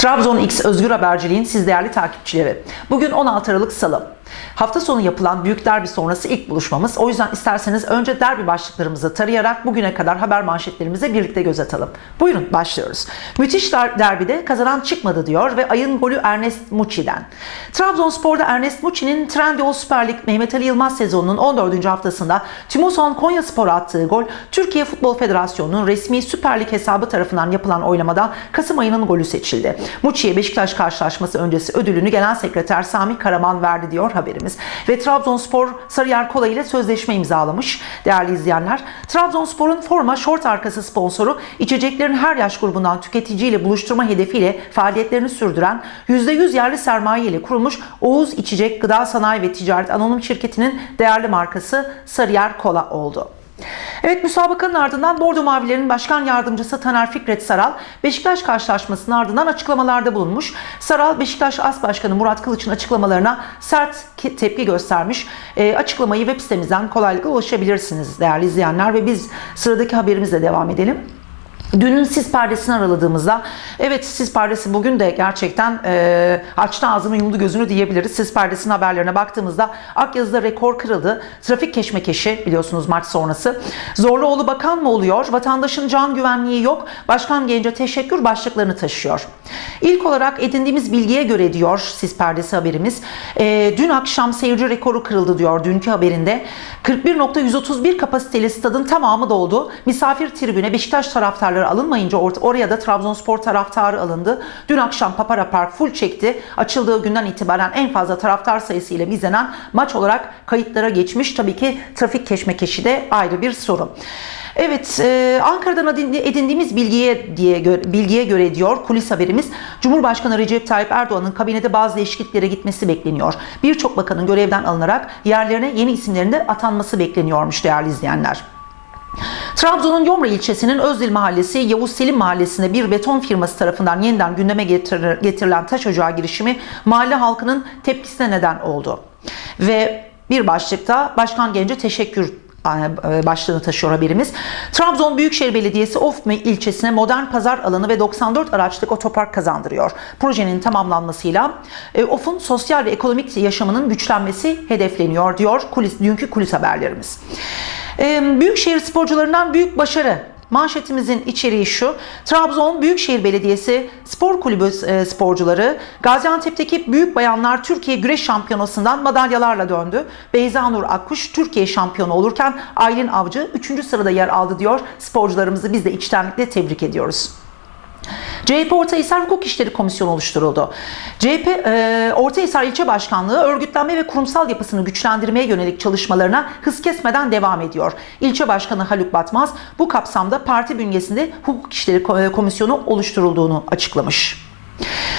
Trabzon X Özgür Haberciliğin siz değerli takipçileri. Bugün 16 Aralık Salı. Hafta sonu yapılan büyük derbi sonrası ilk buluşmamız. O yüzden isterseniz önce derbi başlıklarımızı tarayarak bugüne kadar haber manşetlerimize birlikte göz atalım. Buyurun başlıyoruz. Müthiş der- derbide kazanan çıkmadı diyor ve ayın golü Ernest Muçi'den. Trabzonspor'da Ernest Muçi'nin Trendyol Süper Lig Mehmet Ali Yılmaz sezonunun 14. haftasında Timoson Konyaspor'a attığı gol Türkiye Futbol Federasyonu'nun resmi Süper Lig hesabı tarafından yapılan oylamada Kasım ayının golü seçildi. Muçi'ye Beşiktaş karşılaşması öncesi ödülünü Genel Sekreter Sami Karaman verdi diyor haberimiz. Ve Trabzonspor Sarıyer Kola ile sözleşme imzalamış değerli izleyenler. Trabzonspor'un forma şort arkası sponsoru içeceklerin her yaş grubundan tüketiciyle buluşturma hedefiyle faaliyetlerini sürdüren %100 yerli sermaye ile kurulmuş Oğuz İçecek Gıda Sanayi ve Ticaret Anonim Şirketi'nin değerli markası Sarıyer Kola oldu. Evet müsabakanın ardından Bordo Mavilerin Başkan Yardımcısı Taner Fikret Saral Beşiktaş karşılaşmasının ardından açıklamalarda bulunmuş. Saral Beşiktaş As Başkanı Murat Kılıç'ın açıklamalarına sert tepki göstermiş. E, açıklamayı web sitemizden kolaylıkla ulaşabilirsiniz değerli izleyenler ve biz sıradaki haberimizle devam edelim. Dünün sis perdesini araladığımızda evet sis perdesi bugün de gerçekten e, açtı ağzını yumdu gözünü diyebiliriz. Sis perdesinin haberlerine baktığımızda Akyazı'da rekor kırıldı. Trafik keşmekeşi biliyorsunuz maç sonrası. Zorluoğlu bakan mı oluyor? Vatandaşın can güvenliği yok. Başkan Gence teşekkür başlıklarını taşıyor. İlk olarak edindiğimiz bilgiye göre diyor sis perdesi haberimiz. e, dün akşam seyirci rekoru kırıldı diyor dünkü haberinde. 41.131 kapasiteli stadın tamamı doldu. Misafir tribüne Beşiktaş taraftarları alınmayınca or- oraya da Trabzonspor taraftarı alındı. Dün akşam Papara Park full çekti. Açıldığı günden itibaren en fazla taraftar sayısıyla izlenen maç olarak kayıtlara geçmiş. Tabii ki trafik keşmekeşi de ayrı bir sorun. Evet, e, Ankara'dan edindi- edindiğimiz bilgiye diye gö- bilgiye göre diyor kulis haberimiz. Cumhurbaşkanı Recep Tayyip Erdoğan'ın kabinede bazı değişikliklere gitmesi bekleniyor. Birçok bakanın görevden alınarak yerlerine yeni isimlerin de atanması bekleniyormuş değerli izleyenler. Trabzon'un Yomra ilçesinin Özdil Mahallesi Yavuz Selim Mahallesi'nde bir beton firması tarafından yeniden gündeme getirilen taş ocağı girişimi mahalle halkının tepkisine neden oldu. Ve bir başlıkta Başkan Gence teşekkür e, başlığını taşıyor haberimiz. Trabzon Büyükşehir Belediyesi Of ilçesine modern pazar alanı ve 94 araçlık otopark kazandırıyor. Projenin tamamlanmasıyla e, Of'un sosyal ve ekonomik yaşamının güçlenmesi hedefleniyor diyor kulis, dünkü kulis haberlerimiz. Ee, Büyükşehir sporcularından büyük başarı. Manşetimizin içeriği şu. Trabzon Büyükşehir Belediyesi Spor Kulübü e, sporcuları Gaziantep'teki Büyük Bayanlar Türkiye Güreş Şampiyonası'ndan madalyalarla döndü. Beyza Nur Akkuş Türkiye şampiyonu olurken Aylin Avcı 3. sırada yer aldı diyor. Sporcularımızı biz de içtenlikle tebrik ediyoruz. CHP Ortahisar Hukuk İşleri Komisyonu oluşturuldu. CHP e, Ortahisar İlçe Başkanlığı örgütlenme ve kurumsal yapısını güçlendirmeye yönelik çalışmalarına hız kesmeden devam ediyor. İlçe Başkanı Haluk Batmaz bu kapsamda parti bünyesinde Hukuk İşleri e, Komisyonu oluşturulduğunu açıklamış.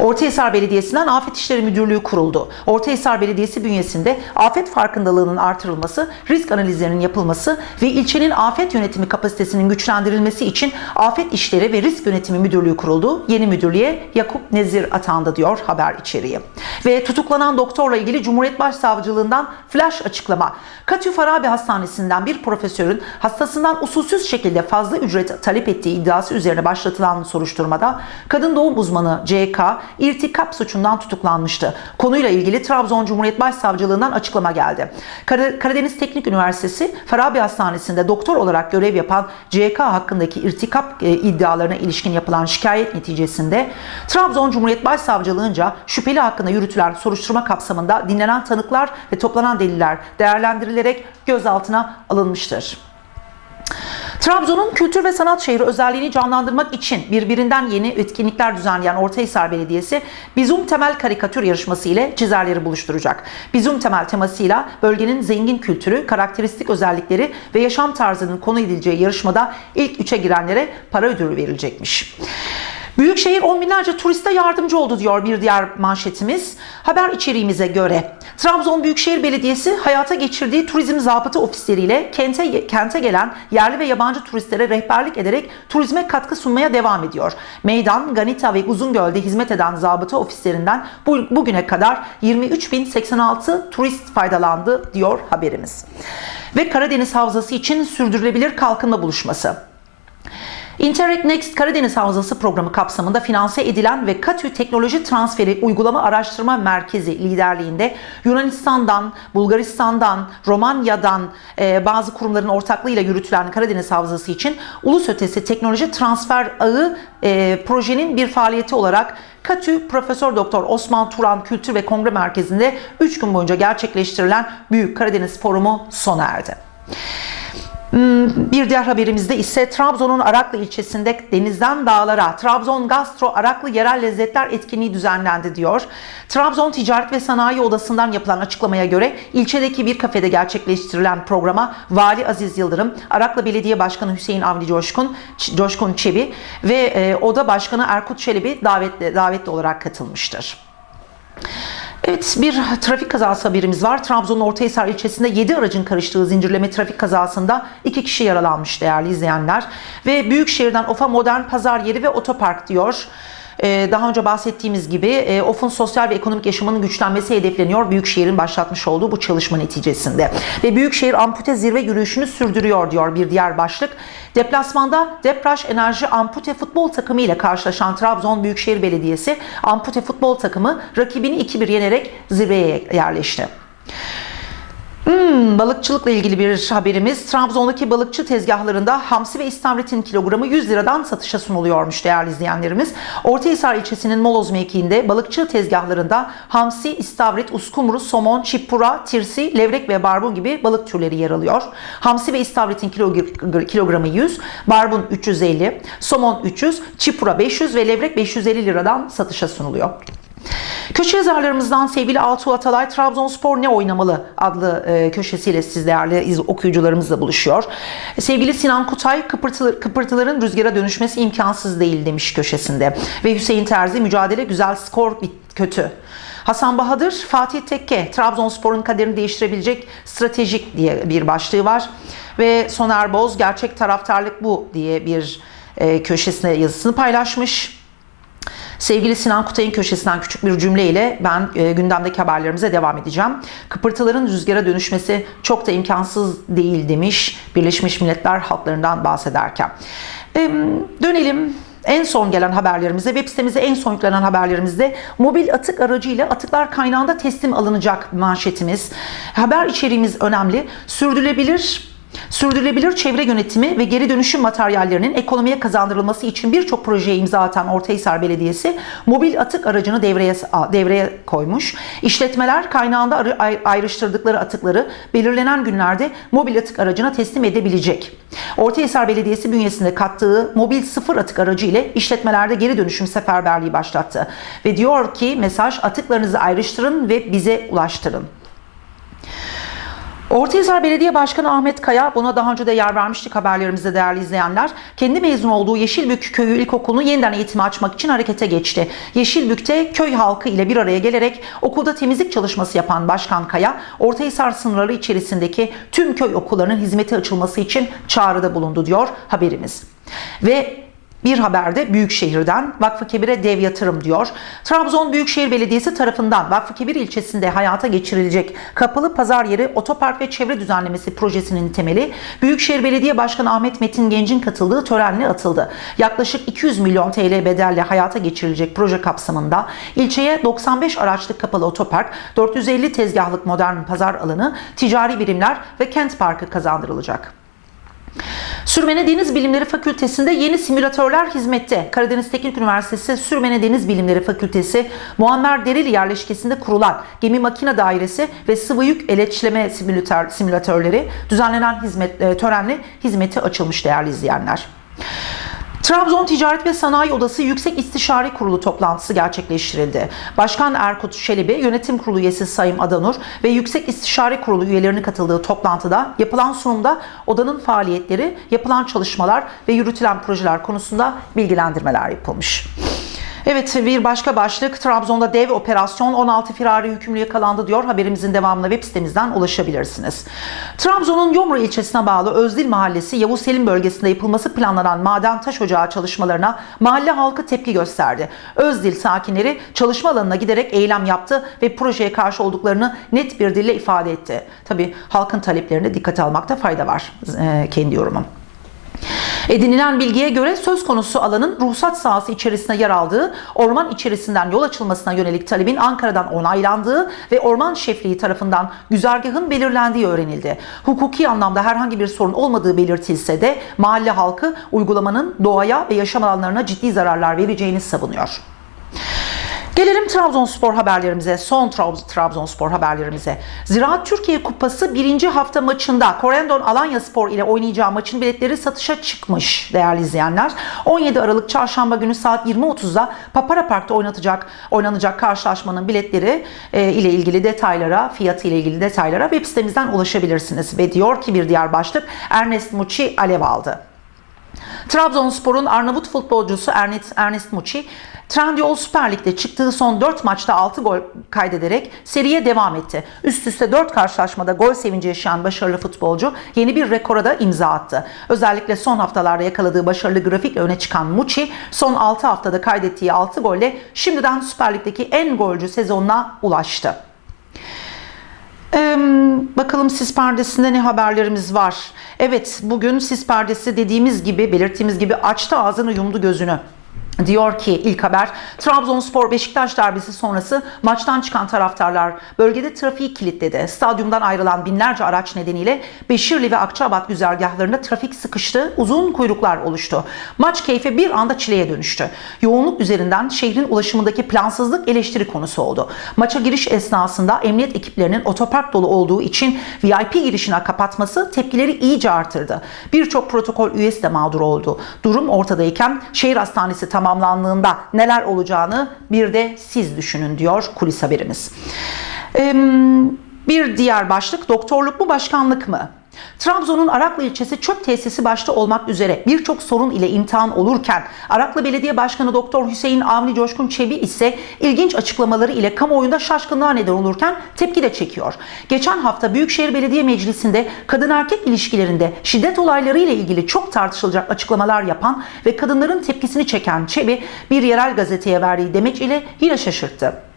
Ortahisar Belediyesi'nden Afet İşleri Müdürlüğü kuruldu. Ortahisar Belediyesi bünyesinde afet farkındalığının artırılması, risk analizlerinin yapılması ve ilçenin afet yönetimi kapasitesinin güçlendirilmesi için Afet İşleri ve Risk Yönetimi Müdürlüğü kuruldu. Yeni müdürlüğe Yakup Nezir atandı diyor haber içeriği. Ve tutuklanan doktorla ilgili Cumhuriyet Başsavcılığından flash açıklama. Katü Farabi Hastanesi'nden bir profesörün hastasından usulsüz şekilde fazla ücret talep ettiği iddiası üzerine başlatılan soruşturmada kadın doğum uzmanı CK irtikap suçundan tutuklanmıştı. Konuyla ilgili Trabzon Cumhuriyet Başsavcılığından açıklama geldi. Kar- Karadeniz Teknik Üniversitesi Farabi Hastanesi'nde doktor olarak görev yapan CK hakkındaki irtikap e, iddialarına ilişkin yapılan şikayet neticesinde Trabzon Cumhuriyet Başsavcılığınca şüpheli hakkında yürütülen soruşturma kapsamında dinlenen tanıklar ve toplanan deliller değerlendirilerek gözaltına alınmıştır. Trabzon'un kültür ve sanat şehri özelliğini canlandırmak için birbirinden yeni etkinlikler düzenleyen Ortahisar Belediyesi Bizum Temel Karikatür yarışması ile çizerleri buluşturacak. Bizum Temel temasıyla bölgenin zengin kültürü, karakteristik özellikleri ve yaşam tarzının konu edileceği yarışmada ilk üçe girenlere para ödülü verilecekmiş. Büyükşehir on binlerce turiste yardımcı oldu diyor bir diğer manşetimiz. Haber içeriğimize göre Trabzon Büyükşehir Belediyesi hayata geçirdiği turizm zabıta ofisleriyle kente, kente gelen yerli ve yabancı turistlere rehberlik ederek turizme katkı sunmaya devam ediyor. Meydan, Ganita ve Uzungöl'de hizmet eden zabıta ofislerinden bu, bugüne kadar 23.086 turist faydalandı diyor haberimiz. Ve Karadeniz Havzası için sürdürülebilir kalkınma buluşması. Interreg Next Karadeniz Havzası programı kapsamında finanse edilen ve Katü Teknoloji Transferi Uygulama Araştırma Merkezi liderliğinde Yunanistan'dan, Bulgaristan'dan, Romanya'dan e, bazı kurumların ortaklığıyla yürütülen Karadeniz Havzası için ulus ötesi teknoloji transfer ağı e, projenin bir faaliyeti olarak Katü Profesör Doktor Osman Turan Kültür ve Kongre Merkezi'nde 3 gün boyunca gerçekleştirilen Büyük Karadeniz Forumu sona erdi. Bir diğer haberimizde ise Trabzon'un Araklı ilçesinde denizden dağlara Trabzon Gastro Araklı Yerel Lezzetler etkinliği düzenlendi diyor. Trabzon Ticaret ve Sanayi Odası'ndan yapılan açıklamaya göre ilçedeki bir kafede gerçekleştirilen programa Vali Aziz Yıldırım, Araklı Belediye Başkanı Hüseyin Avni Coşkun, Coşkun Çebi ve e, Oda Başkanı Erkut Çelebi davetli, davetli olarak katılmıştır. Evet bir trafik kazası haberimiz var. Trabzon'un Ortahisar ilçesinde 7 aracın karıştığı zincirleme trafik kazasında 2 kişi yaralanmış değerli izleyenler. Ve Büyükşehir'den OFA Modern Pazar Yeri ve Otopark diyor. Ee, daha önce bahsettiğimiz gibi e, OF'un sosyal ve ekonomik yaşamının güçlenmesi hedefleniyor Büyükşehir'in başlatmış olduğu bu çalışma neticesinde. Ve Büyükşehir ampute zirve yürüyüşünü sürdürüyor diyor bir diğer başlık. Deplasmanda Depraş Enerji Ampute futbol takımı ile karşılaşan Trabzon Büyükşehir Belediyesi ampute futbol takımı rakibini 2-1 yenerek zirveye yerleşti. Hmm, balıkçılıkla ilgili bir haberimiz. Trabzon'daki balıkçı tezgahlarında hamsi ve istavritin kilogramı 100 liradan satışa sunuluyormuş değerli izleyenlerimiz. Ortahisar ilçesinin Moloz mevkiinde balıkçı tezgahlarında hamsi, istavrit, uskumru, somon, çipura, tirsi, levrek ve barbun gibi balık türleri yer alıyor. Hamsi ve istavritin kilogramı 100, barbun 350, somon 300, çipura 500 ve levrek 550 liradan satışa sunuluyor. Köşe yazarlarımızdan sevgili Altuğ Atalay Trabzonspor ne oynamalı adlı e, köşesiyle siz değerli okuyucularımızla buluşuyor. Sevgili Sinan Kutay kıpırtılar, kıpırtıların rüzgara dönüşmesi imkansız değil demiş köşesinde. Ve Hüseyin Terzi mücadele güzel skor kötü. Hasan Bahadır, Fatih Tekke, Trabzonspor'un kaderini değiştirebilecek stratejik diye bir başlığı var. Ve Soner Boz, gerçek taraftarlık bu diye bir e, köşesine yazısını paylaşmış. Sevgili Sinan Kutay'ın köşesinden küçük bir cümleyle ben e, gündemdeki haberlerimize devam edeceğim. Kıpırtıların rüzgara dönüşmesi çok da imkansız değil demiş Birleşmiş Milletler halklarından bahsederken. E, dönelim en son gelen haberlerimize, web sitemize en son yüklenen haberlerimizde mobil atık aracıyla atıklar kaynağında teslim alınacak manşetimiz. Haber içeriğimiz önemli. Sürdürülebilir Sürdürülebilir çevre yönetimi ve geri dönüşüm materyallerinin ekonomiye kazandırılması için birçok projeye imza atan Ortahisar Belediyesi mobil atık aracını devreye, devreye koymuş. İşletmeler kaynağında ayrıştırdıkları atıkları belirlenen günlerde mobil atık aracına teslim edebilecek. Ortahisar Belediyesi bünyesinde kattığı mobil sıfır atık aracı ile işletmelerde geri dönüşüm seferberliği başlattı. Ve diyor ki mesaj atıklarınızı ayrıştırın ve bize ulaştırın. Ortahisar Belediye Başkanı Ahmet Kaya, buna daha önce de yer vermiştik haberlerimizde değerli izleyenler. Kendi mezun olduğu Yeşilbük Köyü İlkokulu'nu yeniden eğitime açmak için harekete geçti. Yeşilbük'te köy halkı ile bir araya gelerek okulda temizlik çalışması yapan Başkan Kaya, Ortahisar sınırları içerisindeki tüm köy okullarının hizmete açılması için çağrıda bulundu diyor haberimiz. Ve bir haberde Büyükşehir'den Vakfı Kebir'e dev yatırım diyor. Trabzon Büyükşehir Belediyesi tarafından Vakfı Kebir ilçesinde hayata geçirilecek kapalı pazar yeri otopark ve çevre düzenlemesi projesinin temeli Büyükşehir Belediye Başkanı Ahmet Metin Genç'in katıldığı törenle atıldı. Yaklaşık 200 milyon TL bedelle hayata geçirilecek proje kapsamında ilçeye 95 araçlık kapalı otopark, 450 tezgahlık modern pazar alanı, ticari birimler ve kent parkı kazandırılacak. Sürmene Deniz Bilimleri Fakültesi'nde yeni simülatörler hizmette. Karadeniz Teknik Üniversitesi Sürmene Deniz Bilimleri Fakültesi Muammer Dereli yerleşkesinde kurulan gemi makine dairesi ve sıvı yük eleçleme simülatör, simülatörleri düzenlenen hizmet, e, törenle hizmete açılmış değerli izleyenler. Trabzon Ticaret ve Sanayi Odası Yüksek İstişare Kurulu toplantısı gerçekleştirildi. Başkan Erkut Şelebi, Yönetim Kurulu üyesi Sayım Adanur ve Yüksek İstişare Kurulu üyelerinin katıldığı toplantıda yapılan sunumda odanın faaliyetleri, yapılan çalışmalar ve yürütülen projeler konusunda bilgilendirmeler yapılmış. Evet bir başka başlık Trabzon'da dev operasyon 16 firari hükümlü yakalandı diyor. Haberimizin devamına web sitemizden ulaşabilirsiniz. Trabzon'un Yomru ilçesine bağlı Özdil Mahallesi Yavuz Selim bölgesinde yapılması planlanan maden taş ocağı çalışmalarına mahalle halkı tepki gösterdi. Özdil sakinleri çalışma alanına giderek eylem yaptı ve projeye karşı olduklarını net bir dille ifade etti. Tabi halkın taleplerine dikkate almakta fayda var kendi yorumum. Edinilen bilgiye göre söz konusu alanın ruhsat sahası içerisinde yer aldığı, orman içerisinden yol açılmasına yönelik talebin Ankara'dan onaylandığı ve orman şefliği tarafından güzergahın belirlendiği öğrenildi. Hukuki anlamda herhangi bir sorun olmadığı belirtilse de mahalle halkı uygulamanın doğaya ve yaşam alanlarına ciddi zararlar vereceğini savunuyor. Gelelim Trabzonspor haberlerimize, son Trab- Trabzonspor haberlerimize. Ziraat Türkiye Kupası birinci hafta maçında Korendon Alanya Spor ile oynayacağı maçın biletleri satışa çıkmış değerli izleyenler. 17 Aralık Çarşamba günü saat 20.30'da Papara Park'ta oynatacak, oynanacak karşılaşmanın biletleri e, ile ilgili detaylara, fiyatı ile ilgili detaylara web sitemizden ulaşabilirsiniz. Ve diyor ki bir diğer başlık Ernest Muçi alev aldı. Trabzonspor'un Arnavut futbolcusu Ernest, Ernest Muçi, Trendyol Süper Lig'de çıktığı son 4 maçta 6 gol kaydederek seriye devam etti. Üst üste 4 karşılaşmada gol sevinci yaşayan başarılı futbolcu yeni bir rekora da imza attı. Özellikle son haftalarda yakaladığı başarılı grafikle öne çıkan Muçi, son 6 haftada kaydettiği 6 golle şimdiden Süper Lig'deki en golcü sezonuna ulaştı. Ee, bakalım sis perdesinde ne haberlerimiz var? Evet bugün sis perdesi dediğimiz gibi belirttiğimiz gibi açtı ağzını yumdu gözünü. Diyor ki ilk haber Trabzonspor Beşiktaş derbisi sonrası maçtan çıkan taraftarlar bölgede trafiği kilitledi. Stadyumdan ayrılan binlerce araç nedeniyle Beşirli ve Akçabat güzergahlarında trafik sıkıştı, uzun kuyruklar oluştu. Maç keyfi bir anda çileye dönüştü. Yoğunluk üzerinden şehrin ulaşımındaki plansızlık eleştiri konusu oldu. Maça giriş esnasında emniyet ekiplerinin otopark dolu olduğu için VIP girişine kapatması tepkileri iyice artırdı. Birçok protokol üyesi de mağdur oldu. Durum ortadayken şehir hastanesi tamamlandığında neler olacağını bir de siz düşünün diyor kulis haberimiz. Bir diğer başlık doktorluk mu başkanlık mı? Trabzon'un Araklı ilçesi çöp tesisi başta olmak üzere birçok sorun ile imtihan olurken Araklı Belediye Başkanı Doktor Hüseyin Avni Coşkun Çebi ise ilginç açıklamaları ile kamuoyunda şaşkınlığa neden olurken tepki de çekiyor. Geçen hafta Büyükşehir Belediye Meclisi'nde kadın erkek ilişkilerinde şiddet olayları ile ilgili çok tartışılacak açıklamalar yapan ve kadınların tepkisini çeken Çebi bir yerel gazeteye verdiği demeç ile yine şaşırttı.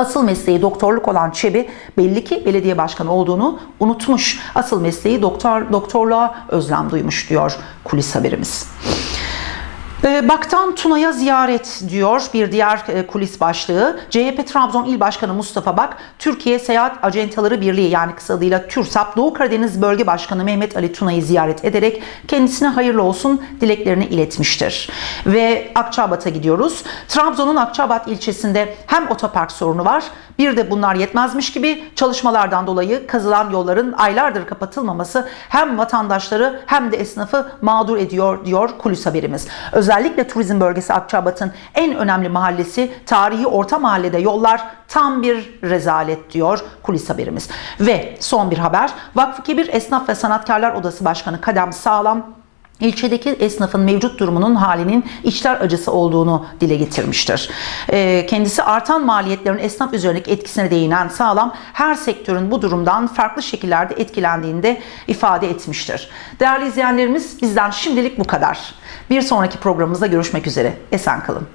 Asıl mesleği doktorluk olan Çebi belli ki belediye başkanı olduğunu unutmuş. Asıl mesleği doktor doktorluğa özlem duymuş diyor kulis haberimiz. E, Baktan Tuna'ya ziyaret diyor bir diğer e, kulis başlığı. CHP Trabzon İl Başkanı Mustafa Bak, Türkiye Seyahat Acentaları Birliği yani kısa adıyla TÜRSAP Doğu Karadeniz Bölge Başkanı Mehmet Ali Tuna'yı ziyaret ederek kendisine hayırlı olsun dileklerini iletmiştir. Ve Akçabat'a gidiyoruz. Trabzon'un Akçabat ilçesinde hem otopark sorunu var bir de bunlar yetmezmiş gibi çalışmalardan dolayı kazılan yolların aylardır kapatılmaması hem vatandaşları hem de esnafı mağdur ediyor diyor kulis haberimiz. Özellikle turizm bölgesi Akçabat'ın en önemli mahallesi tarihi orta mahallede yollar tam bir rezalet diyor kulis haberimiz. Ve son bir haber Vakfı Kebir Esnaf ve Sanatkarlar Odası Başkanı Kadem Sağlam İlçedeki esnafın mevcut durumunun halinin içler acısı olduğunu dile getirmiştir. Ee, kendisi artan maliyetlerin esnaf üzerindeki etkisine değinen sağlam her sektörün bu durumdan farklı şekillerde etkilendiğini de ifade etmiştir. Değerli izleyenlerimiz bizden şimdilik bu kadar. Bir sonraki programımızda görüşmek üzere. Esen kalın.